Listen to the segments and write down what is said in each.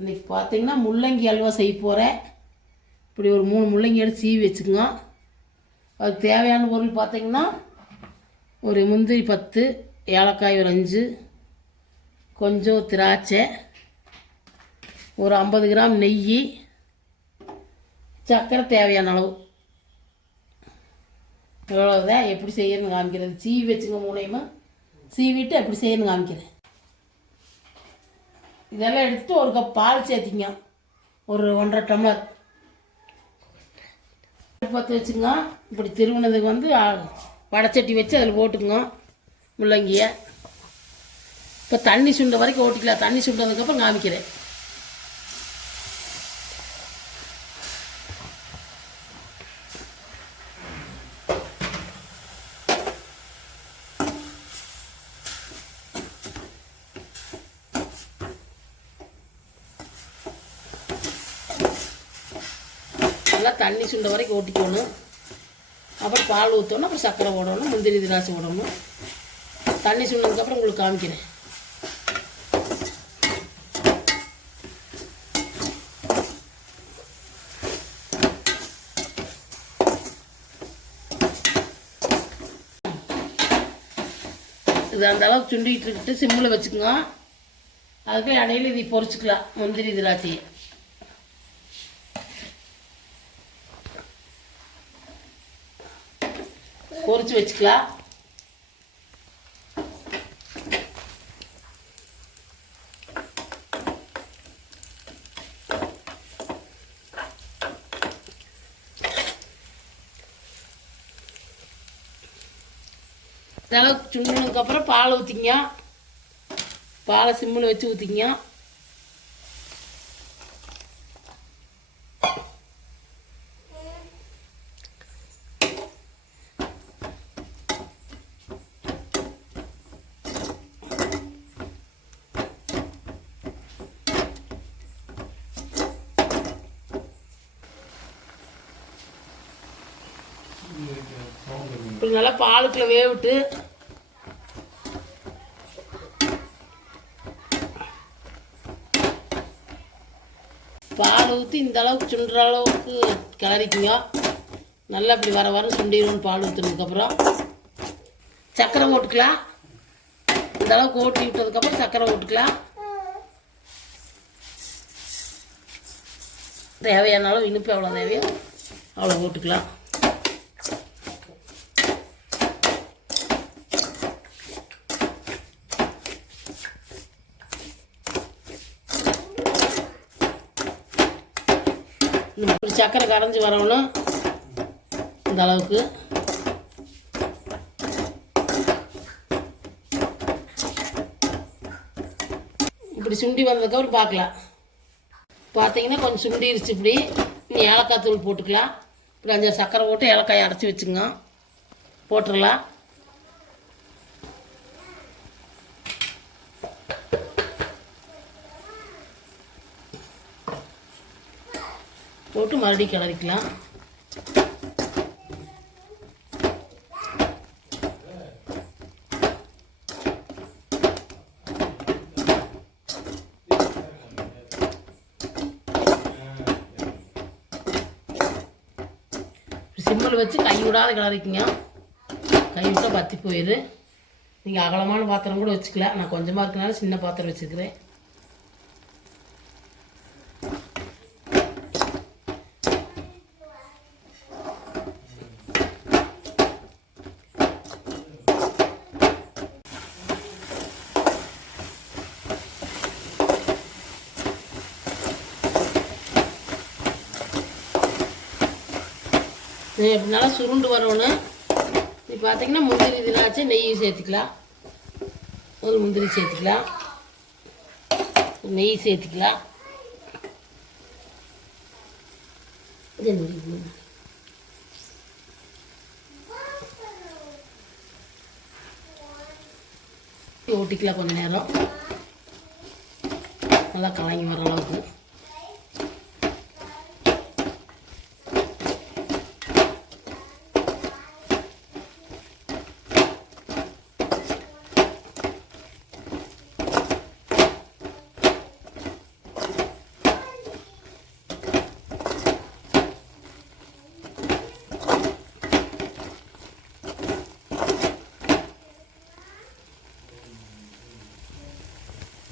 இன்றைக்கி பார்த்தீங்கன்னா முள்ளங்கி அல்வா செய்ய போகிறேன். இப்படி ஒரு 3 முள்ளங்கி எடுத்து சீவி வச்சுக்கோங்க. அதுக்கு தேவையான பொருள் பார்த்திங்கன்னா ஒரு முந்திரி 10, ஏலக்காய் ஒரு 5, கொஞ்சம் திராட்சை, ஒரு 50 கிராம் நெய், சர்க்கரை தேவையான அளவு. இவ்வளோதான். எப்படி செய்யணும்னு காமிக்கிறது. சீவி வச்சுங்க, மூணையுமா சீவிட்டு எப்படி செய்யணும்னு காமிக்கிறேன். இதெல்லாம் எடுத்துகிட்டு ஒரு கப் பால் சேர்த்திங்க, ஒரு 1.5 டம்ளர். பற்ற வச்சுங்க. இப்படி திருவினதுக்கு வந்து வடைச்சட்டி வச்சு அதில் போட்டுக்குங்க முள்ளங்கியை. இப்போ தண்ணி சுண்ட வரைக்கும் ஓட்டிக்கலாம். தண்ணி சுண்டதுக்கப்புறம் காமிக்கிறேன். நல்லா தண்ணி சுண்ட வரைக்கும் ஓட்டிக்கணும். அப்புறம் பால் ஊற்றணும், அப்புறம் சர்க்கரை போடணும், முந்திரி திராட்சை போடணும். தண்ணி சுண்டதுக்கப்புறம் உங்களுக்கு காமிக்கிறேன். இது அந்த அளவுக்கு சுண்டிகிட்டு இருக்கிட்டு சிம்மில் வச்சுக்கோங்க. அதுக்கு இடையில இதை பொரிச்சுக்கலாம். முந்திரி திராட்சையை பொரிச்சு வச்சுக்கலாம். இதெல்லாம் சுண்டினதுக்கப்புறம் பால் ஊற்றிங்க. பாலை சிம்மில் வச்சு ஊற்றிங்க. இப்படி நல்லா பாலுக்குள்ள வேவிட்டு பால் ஊற்றி இந்த அளவுக்கு சுண்டுற அளவுக்கு கிளறிக்குங்க. நல்லா இப்படி வர வர சுண்டிடுவோம். பால் ஊற்றுனதுக்கப்புறம் சர்க்கரை போட்டுக்கலாம். இந்த அளவுக்கு ஓட்டி விட்டதுக்கப்புறம் சர்க்கரை போட்டுக்கலாம். தேவையான அளவு இனிப்பு எவ்வளோ தேவையோ அவ்வளோ போட்டுக்கலாம். இப்படி சர்க்கரை கரைஞ்சி வரணும். இந்த அளவுக்கு இப்படி சுண்டி வந்ததுக்கப்புறம் பார்க்கலாம். பார்த்தீங்கன்னா கொஞ்சம் சுண்டிருச்சு. இப்படி நீ ஏலக்காய் தூள் போட்டுக்கலாம். இப்படி 5 சர்க்கரை போட்டு ஏலக்காயை அரைச்சி வச்சுங்க. போட்டுடலாம். போட்டு மறுபடியும் கிளறிக்கலாம். சிம்மில் வச்சு கை விடாத கிளறிக்குங்க. கை விட்டால் பற்றி போயிடு. நீங்கள் அகலமான பாத்திரம் கூட வச்சுக்கலாம். நான் கொஞ்சமாக இருக்கனால சின்ன பாத்திரம் வச்சுக்கிறேன். நல்லா சுருண்டு வரணும். இப்போ பார்த்தீங்கன்னா முந்திரி திராட்சை நெய் சேர்த்துக்கலாம். ஒரு முந்திரி சேர்த்துக்கலாம், நெய் சேர்த்துக்கலாம். ஓட்டிக்கலாம். கொஞ்சம் நேரம் நல்லா கலங்கி வர அளவுக்கு.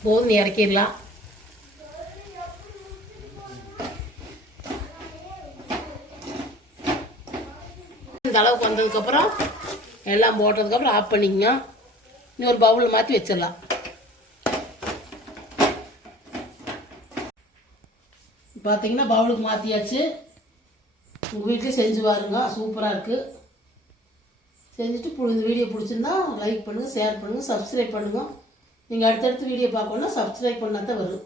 போதும் இறக்கிடலாம். இந்த அளவுக்கு வந்ததுக்கப்புறம் எல்லாம் போட்டதுக்கப்புறம் ஆஃப் பண்ணிக்கங்க. இன்னொரு பவுல் மாற்றி வச்சிடலாம். பார்த்தீங்கன்னா பவுலுக்கு மாற்றியாச்சு. உங்கள் வீட்டிலே செஞ்சு பாருங்க, சூப்பராக இருக்குது. செஞ்சுட்டு இந்த வீடியோ பிடிச்சிருந்தா லைக் பண்ணுங்கள், ஷேர் பண்ணுங்கள், சப்ஸ்கிரைப் பண்ணுங்கள். நீங்கள் அடுத்தடுத்து வீடியோ பார்க்கணுன்னா சப்ஸ்கிரைப் பண்ணால் தான் வரும்.